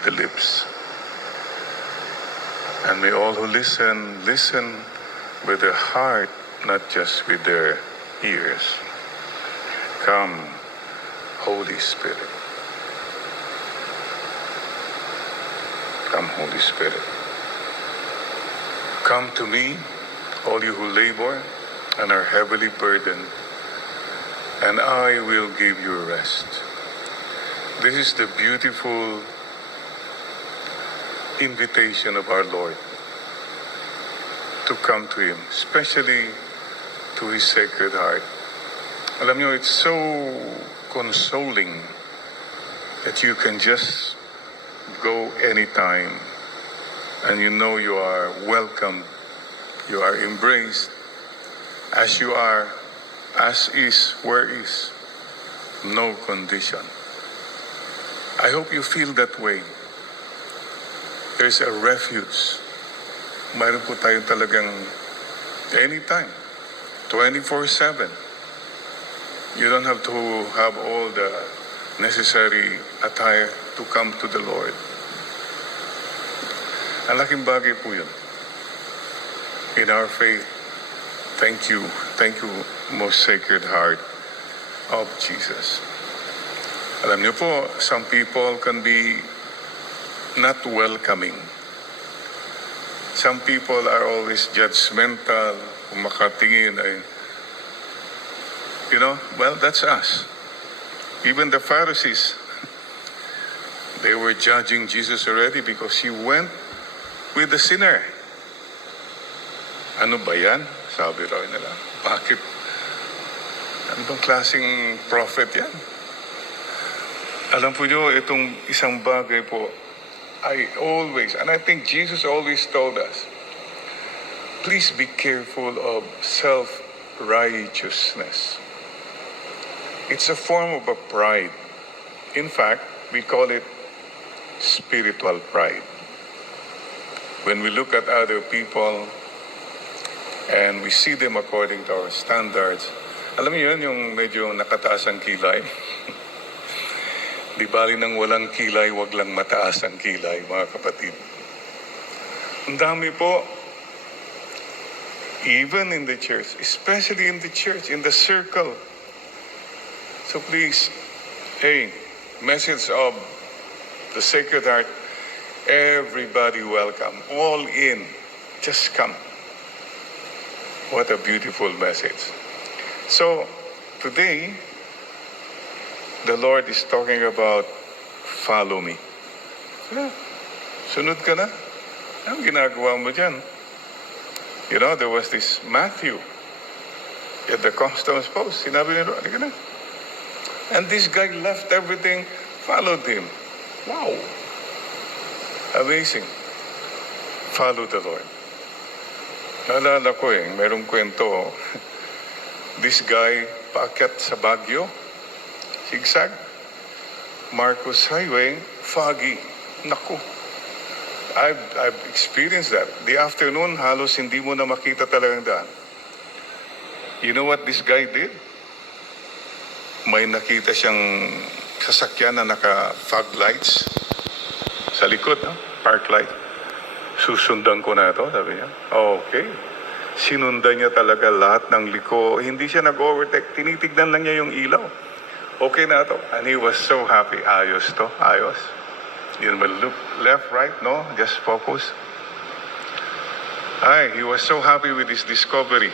the lips. And may all who listen, listen with their heart, not just with their ears. Come, Holy Spirit. Come, Holy Spirit. Come to me, all you who labor and are heavily burdened, and I will give you rest. This is the beautiful invitation of our Lord to come to Him, especially to His Sacred Heart. Alam niyo, it's so consoling that you can just go anytime and you know you are welcomed, you are embraced as you are, as is, where is, no condition. I hope you feel that way. There's a refuge. Mayroon po tayo talagang anytime, 24/7. You don't have to have all the necessary attire to come to the Lord. Ang laking bagay po yun. In our faith, thank you, most Sacred Heart of Jesus. Alam niyo po, some people can be not welcoming. Some people are always judgmental, kung makatingin ay, well, that's us. Even the Pharisees, they were judging Jesus already because He went with the sinner. Ano ba yan? Sabi raw nila. Bakit? Ano bang klaseng prophet yan? Alam po nyo, itong isang bagay po, I always, and I think Jesus always told us, please be careful of self-righteousness. It's a form of a pride. In fact, we call it spiritual pride. When we look at other people and we see them according to our standards, alam niyo yun, yung medyo nakataas ang kilay. Di bali nang walang kilay, wag lang mataas ang kilay, mga kapatid. Ang dami po, even in the church, especially in the church, in the circle. So please, message of the Sacred Heart, everybody welcome, all in, just come. What a beautiful message. So, today, the Lord is talking about, follow me. Sunod ka na. Anong ginagawa mo dyan? There was this Matthew at the customs post. Sinabi niya, halika na. And this guy left everything, followed him. Wow. Amazing. Follow the Lord. Naalala ko mayroong kwento. This guy, paakyat sa Baguio, zigzag, Marcos Highway, foggy. Naku. I've experienced that. The afternoon, halos hindi mo na makita talagang daan. You know what this guy did? May nakita siyang sasakyan na naka-fog lights sa likod, park light. Susundan ko na ito, sabi niya. Okay. Sinundan niya talaga lahat ng liko. Hindi siya nag-overtake. Tinitignan lang niya yung ilaw. Okay na ito. And he was so happy. Ayos to. Ayos. You know, look left, right, no? Just focus. He was so happy with his discovery.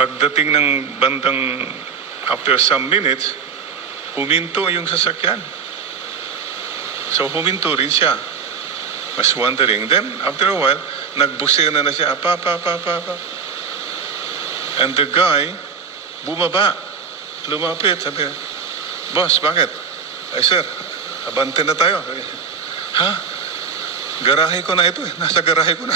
Pagdating ng bandang after some minutes, huminto yung sasakyan. So huminto rin siya. Was wondering. Then, after a while, nagbusina na siya. Pa. And the guy, bumaba. Lumapit. Sabi, boss, bakit? Ay, sir, abante na tayo. Ha? Garahe ko na ito. Nasa garahe ko na.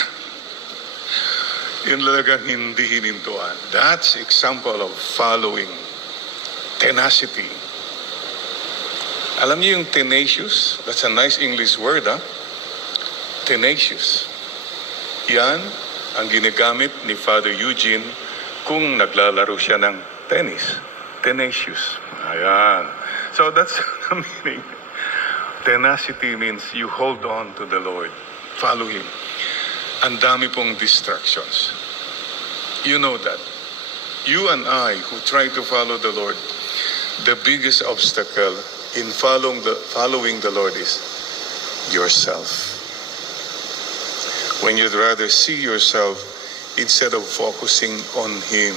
Yun talagang hindi hinintuan. That's example of following. Tenacity. Alam niyo yung tenacious? That's a nice English word, Tenacious. Yan ang ginagamit ni Father Eugene kung naglalaro siya ng tennis. Tenacious. Ayan. So that's the meaning. Tenacity means you hold on to the Lord. Follow Him. Ang dami pong distractions. You know that. You and I who try to follow the Lord, the biggest obstacle in following the Lord is yourself. When you'd rather see yourself instead of focusing on Him.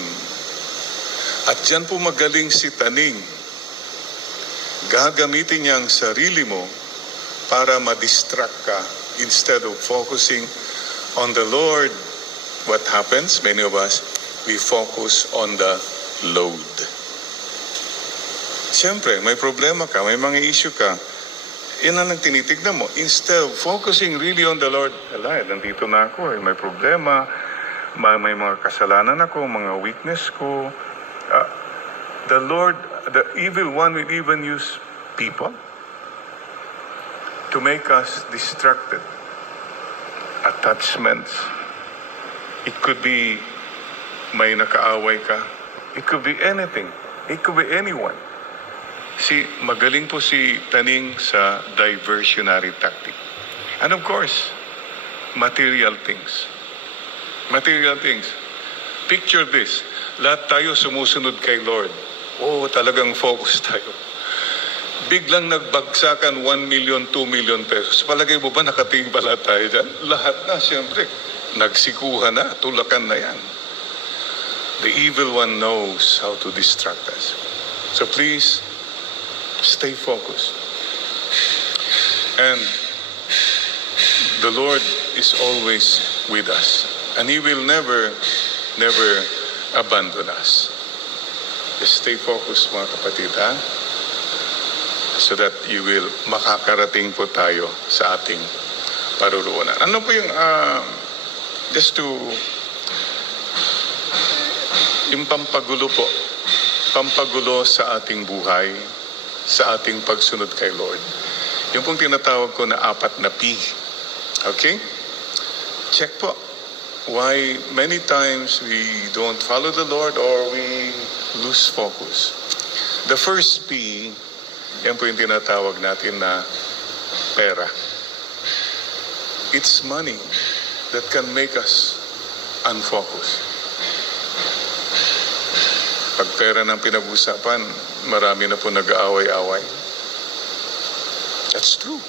At dyan po magaling si Taning. Gagamitin niya ang sarili mo para ma-distract ka instead of focusing on the Lord. What happens? Many of us, we focus on the load. Siyempre, may problema ka, may mga issue ka, yan ang tinitignan mo. Instead of focusing really on the Lord, nandito na ako, may problema, may mga kasalanan ako, mga weakness ko. The Lord, the evil one will even use people to make us distracted. Attachments. It could be may nakaaway ka. It could be anything. It could be anyone. Magaling po si Taning sa diversionary tactic. And of course, material things. Material things. Picture this. Lahat tayo sumusunod kay Lord. Talagang focus tayo. Biglang nagbagsakan 1 million, 2 million pesos. Palagay mo ba nakatingin pala tayo dyan? Lahat na, siyempre. Nagsikuhan na, tulakan na yan. The evil one knows how to distract us. So please, stay focused. And the Lord is always with us. And He will never abandon us. Just stay focused, mga kapatid, ha? So that you will makakarating po tayo sa ating paruroonan. Ano po yung, just to, yung pampagulo po, pampagulo sa ating buhay, sa ating pagsunod kay Lord. Yung pong tinatawag ko na 4 na P. Okay? Check po. Why many times we don't follow the Lord or we lose focus. The first P, yan po yung tinatawag natin na pera. It's money that can make us unfocused. Pag pera ng pinag-usapan, marami na po nag-aaway-away. That's true.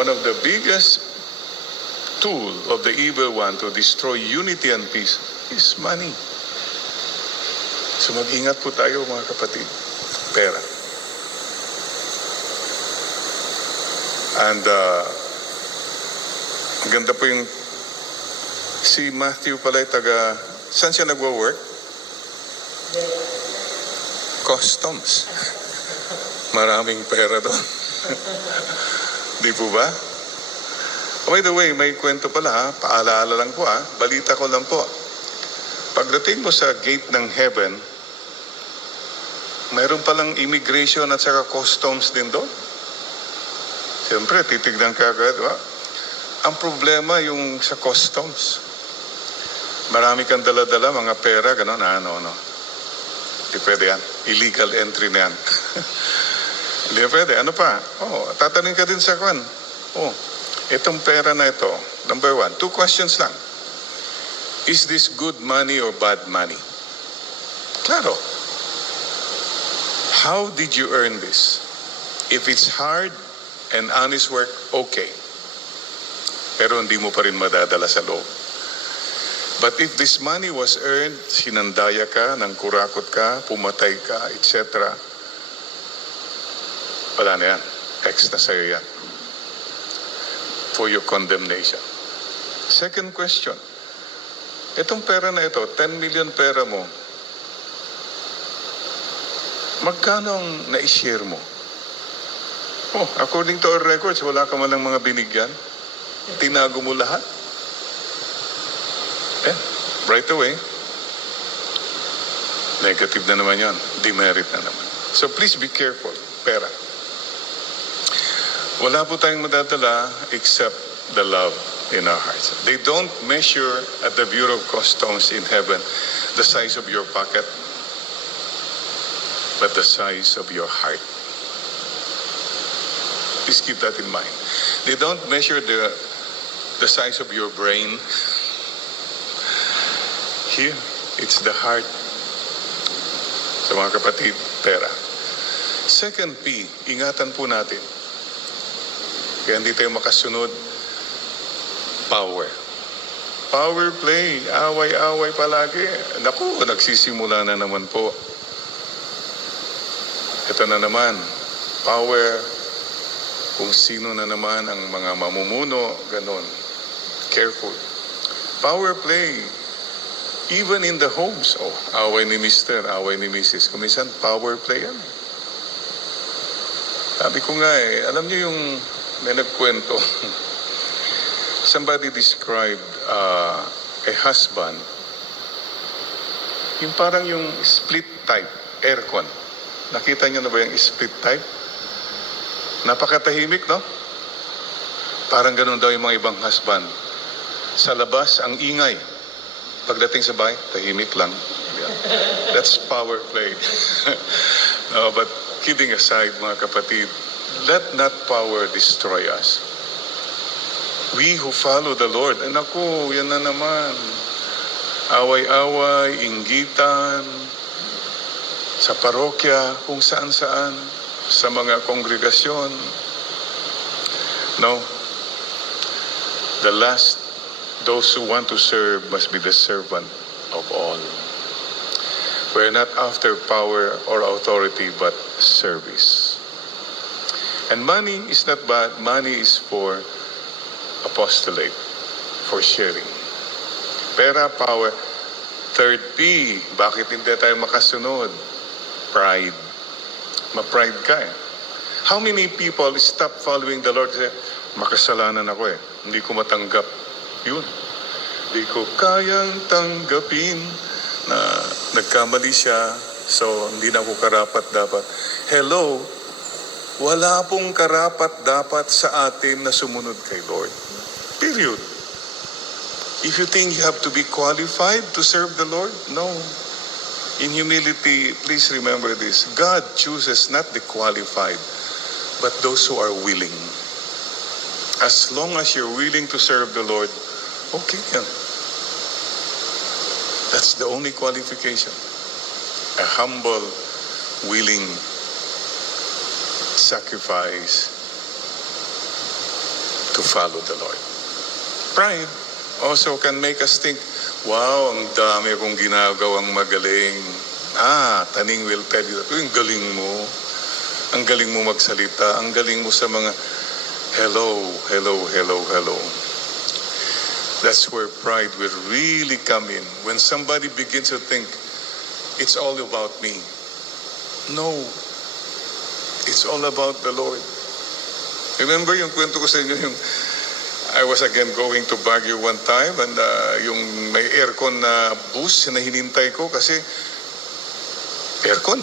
One of the biggest tool of the evil one to destroy unity and peace is money. So mag-ingat po tayo, mga kapatid. Pera. And ang ganda po yung si Matthew pala saan siya nagwo-work? Customs. Maraming pera doon. Di po ba? By the way, may kwento pala ha. Paalaala lang po ha. Balita ko lang po. Pagdating mo sa gate ng heaven, mayroon palang immigration at saka customs din doon. Siyempre, titignan ka agad. Diba? Ang problema yung sa customs. Marami kang dala-dala, mga pera, gano'n. Ano. Hindi pwede yan. Illegal entry na yan. Hindi pwede. Ano pa? Tatanungin ka din sa kwan. Itong pera na ito, number 1, 2 questions lang. Is this good money or bad money? Claro. How did you earn this? If it's hard and honest work, okay. Pero hindi mo pa rin madadala sa loob. But if this money was earned, sinandaya ka, nangkurakot ka, pumatay ka, etc., wala na yan. X na sa'yo yan. For your condemnation. Second question. Itong pera na ito, 10 million pera mo, magkano ang na-share mo? According to our records, wala ka man lang mga binigyan. Tinago mo lahat. Right away, negative na naman yan. Demerit na naman. So please be careful. Pera. Wala po tayong madadala except the love in our hearts. They don't measure at the Bureau of Customs in heaven the size of your pocket, but the size of your heart. Please keep that in mind. They don't measure the size of your brain. Here, it's the heart. Sa mga kapatid, pera. Second P, ingatan po natin. Kaya hindi tayo makasunod, power. Power play, away-away palagi. Naku, nagsisimula na naman po. Ito na naman, power, kung sino na naman ang mga mamumuno, ganon. Careful. Power play, even in the homes. Oh, away ni Mr., away ni Mrs. Kuminsan, power play yan. Sabi ko nga alam niyo yung may nagkwento. Somebody described a husband, yung parang yung split type, aircon. Nakita niyo na ba yung split type? Napakatahimik, no? Parang ganun daw yung mga ibang husband. Sa labas, ang ingay. Pagdating sa bahay, tahimik lang. Yeah. That's power play. No, but kidding aside, mga kapatid, let not power destroy us. We who follow the Lord, naku, yan na naman. Away-away, inggitan, sa parokya, kung saan-saan, sa mga kongregasyon. No. The last, those who want to serve must be the servant of all. We're not after power or authority, but service. And money is not bad. Money is for apostolate, for sharing. Pera, power. Third P, bakit hindi tayo makasunod? Pride. Ma-pride ka How many people stop following the Lord? Say, makasalanan ako hindi ko matanggap. Yun. Hindi ko kayang tanggapin na nagkamali siya, so hindi na ako karapat dapat. Hello, wala pong karapat dapat sa atin na sumunod kay Lord. Period. If you think you have to be qualified to serve the Lord, no. In humility, please remember this. God chooses not the qualified, but those who are willing. As long as you're willing to serve the Lord, okay yan. That's the only qualification. A humble, willing sacrifice to follow the Lord. Pride also can make us think, wow, ang dami akong ginagawang magaling. Taning will tell you that. Ang galing mo. Ang galing mo magsalita. Ang galing mo sa mga hello. That's where pride will really come in. When somebody begins to think, it's all about me. No. It's all about the Lord. Remember yung kwento ko sa inyo, yung I was again going to Baguio one time and yung may aircon na bus na hinintay ko kasi aircon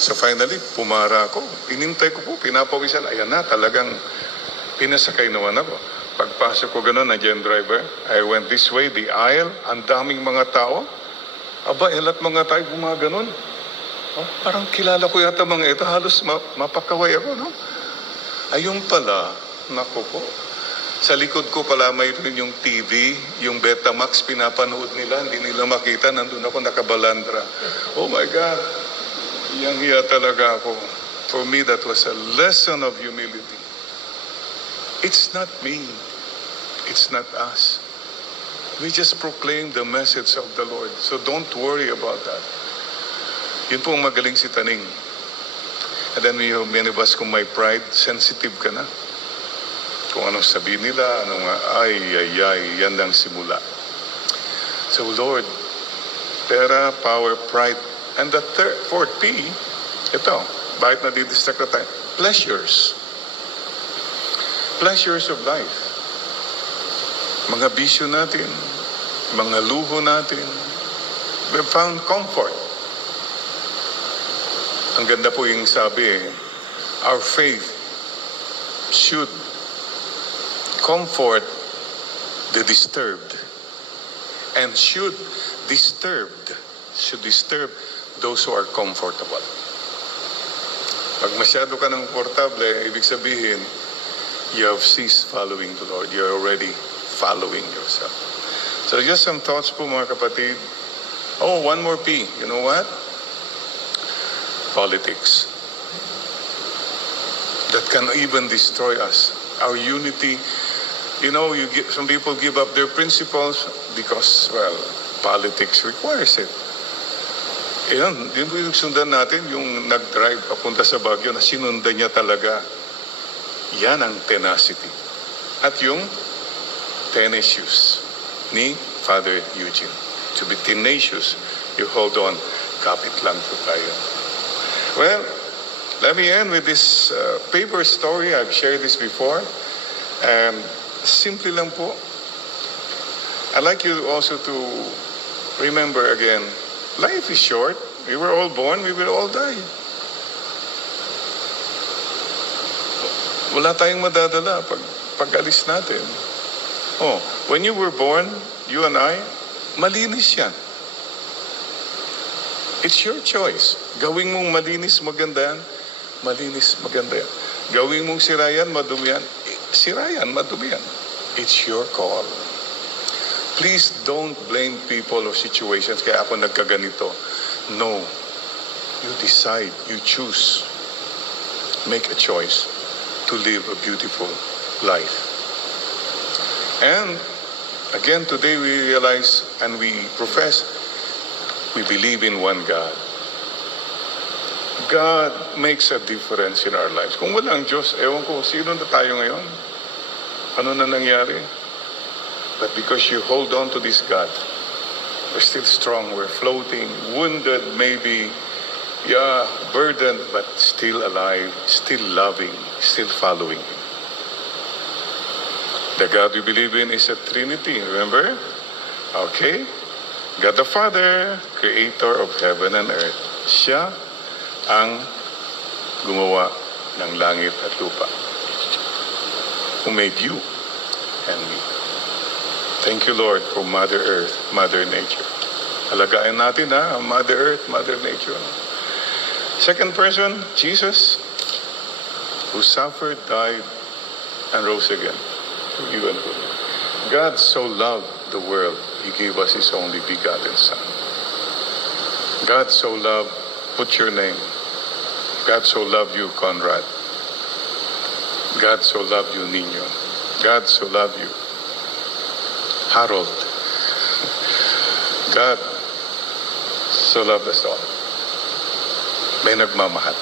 So finally, pumara ako. Inintay ko po, pinapawisan. Ayan na, talagang pinasakay naman ako. Pagpasok ko gano'n, nandiyan driver. I went this way, the aisle, ang daming mga tao. Aba, elat mga tayo gumaganon. Parang kilala ko yata mga ito. Halos mapakaway ako, no? Ayun pala, naku po. Sa likod ko pala mayroon yung TV, yung Betamax, pinapanood nila, hindi nila makita, nandun ako nakabalandra. Oh my God, hiyang-hiya talaga ako. For me, that was a lesson of humility. It's not me. It's not us. We just proclaim the message of the Lord. So don't worry about that. Yun po ang magaling si Taning. And then many of us, kung may pride, sensitive ka na. Kung anong sabihin nila, yan ang simula. So Lord, pera, power, pride. And the fourth P, ito, bakit nadidistract na tayo? Pleasures. Pleasures of life. Mga bisyo natin, mga luho natin, we found comfort. Ang ganda po yung sabi, our faith should comfort the disturbed and should disturb those who are comfortable. Pag masyado ka ng portable, ibig sabihin, you have ceased following the Lord. You're already following yourself. So just some thoughts po mga kapatid. Oh, one more P. You know what? Politics. That can even destroy us. Our unity. You know, some people give up their principles because, well, politics requires it. Yan, yun po yung sundan natin, yung nag-drive papunta sa Baguio na sinundan niya talaga. Yan ang tenacity. At yung tenacious ni Father Eugene. To be tenacious, you hold on. Kapit lang po tayo. Well, let me end with this paper story. I've shared this before. Simple lang po. I'd like you also to remember again, life is short. We were all born, we will all die. Wala tayong madadala pag-alis natin. Oh, when you were born, you and I, malinis yan. It's your choice. Gawing mong malinis, maganda yan. Malinis, maganda yan. Gawing mong sirayan, madumi yan. Sirayan, madumi yan. It's your call. Please don't blame people or situations. Kaya ako nagkaganito. No. You decide. You choose. Make a choice to live a beautiful life. And again, today we realize and we profess we believe in one God. God makes a difference in our lives. Kung walang Diyos, ewan ko, sino na tayo ngayon? Ano na nangyari? But because you hold on to this God, we're still strong, we're floating, wounded maybe, yeah, burdened, but still alive, still loving, still following Him. The God we believe in is a Trinity, remember? Okay? God the Father, Creator of heaven and earth. Siya ang gumawa ng langit at lupa. Who made you and me. Thank you, Lord, for Mother Earth, Mother Nature. Alagaan natin ang Mother Earth, Mother Nature. Second person, Jesus, who suffered, died, and rose again. For you and for me. God so loved the world, He gave us His only begotten Son. God so loved, put your name. God so loved you, Conrad. God so loved you, Nino. God so loved you, Harold. God so loved us all. May nagmamahal.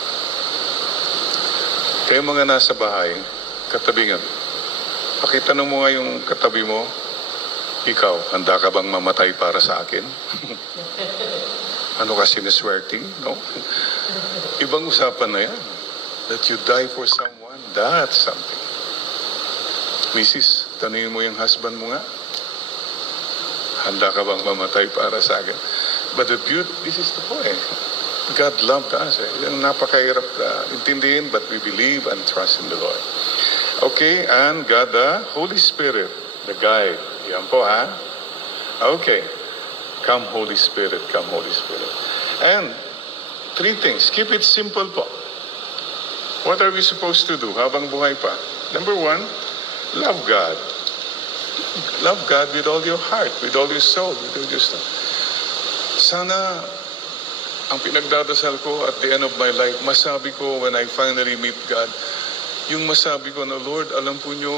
Kayo mga nasa bahay, katabi nga. Pakitanong mo nga yung katabi mo, ikaw, handa ka bang mamatay para sa akin? Ano ka siniswerte? No? Ibang usapan na yan. That you die for someone, that's something. Mrs., tanungin mo yung husband mo nga, handa ka bang mamatay para sa akin? But the beauty, this is the point. God loved us. Yung napakahirap intindihin, but we believe and trust in the Lord. Okay, and God the Holy Spirit, the guide. Yan po, ha? Okay. Come, Holy Spirit. Come, Holy Spirit. And three things. Keep it simple po. What are we supposed to do habang buhay pa? Number one, love God. Love God with all your heart, with all your soul, with all your stuff. Sana ang pinagdadasal ko at the end of my life, masabi ko when I finally meet God, yung masabi ko na, Lord, alam po nyo,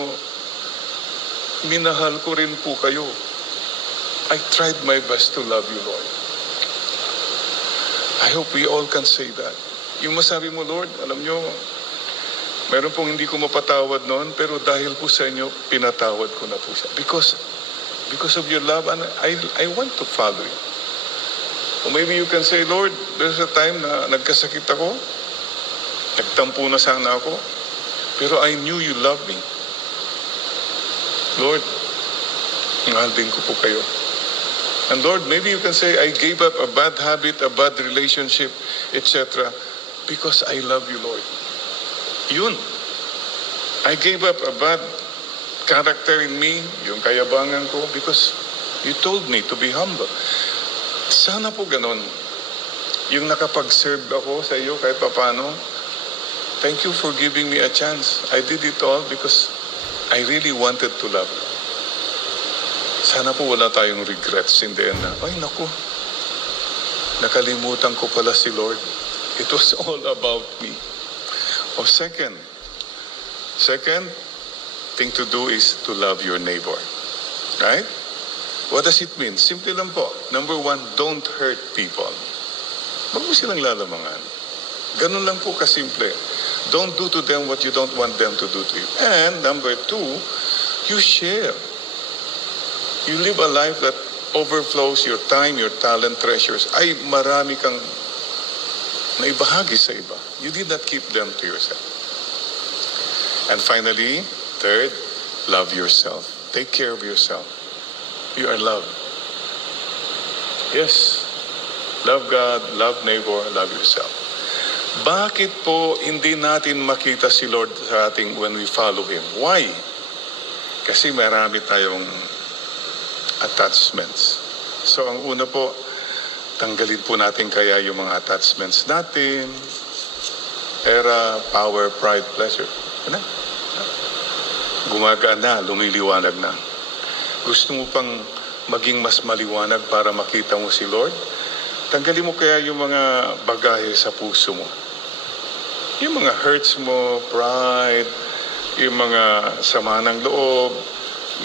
minahal ko rin po kayo. I tried my best to love you, Lord. I hope we all can say that. Yung masabi mo, Lord, alam nyo, meron pong hindi ko mapatawad noon, pero dahil po sa inyo, pinatawad ko na po siya. Because of your love, and I want to follow you. Or maybe you can say, Lord, there's a time na nagkasakit ako, nagtampo na sana ako, pero I knew you love me. Lord, mahal din ko po kayo. And Lord, maybe you can say, I gave up a bad habit, a bad relationship, etc. because I love you, Lord. Yun. I gave up a bad character in me, yung kayabangan ko, because you told me to be humble. Sana po ganon. Yung nakapag-serve ako sa iyo kahit papano, Thank you for giving me a chance. I did it all because I really wanted to love you. Sana po wala tayong regrets in the end na, ay naku, nakalimutan ko pala si Lord. It was all about me. O second thing to do is to love your neighbor. Right? What does it mean? Simple lang po. Number one, don't hurt people. Huwag mo silang lalamangan. Ganun lang po kasimple. Don't do to them what you don't want them to do to you. And number two, you share. You live a life that overflows your time, your talent, treasures. Ay, marami kang naibahagi sa iba. You did not keep them to yourself. And finally, third, love yourself. Take care of yourself. You are loved. Yes. Love God, love neighbor, love yourself. Bakit po hindi natin makita si Lord sa ating when we follow Him? Why? Kasi marami tayong attachments. So ang una po, tanggalin po natin kaya yung mga attachments natin. Era, power, pride, pleasure. Ano? Gumagana, lumiliwanag na. Gusto mo pang maging mas maliwanag para makita mo si Lord? Tanggalin mo kaya yung mga bagahe sa puso mo. Yung mga hurts mo, pride, yung mga sama ng loob,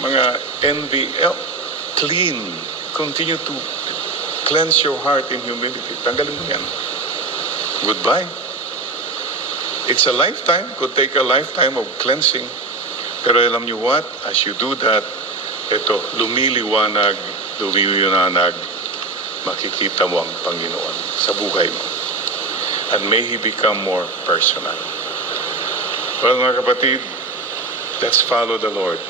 mga envy, clean. Continue to cleanse your heart in humility. Tanggalin mo yan. Goodbye. It's a lifetime. Could take a lifetime of cleansing. Pero alam niyo what? As you do that, ito, lumiliwanag, makikita mo ang Panginoon sa buhay mo. And may He become more personal. Well, mga kapatid, let's follow the Lord.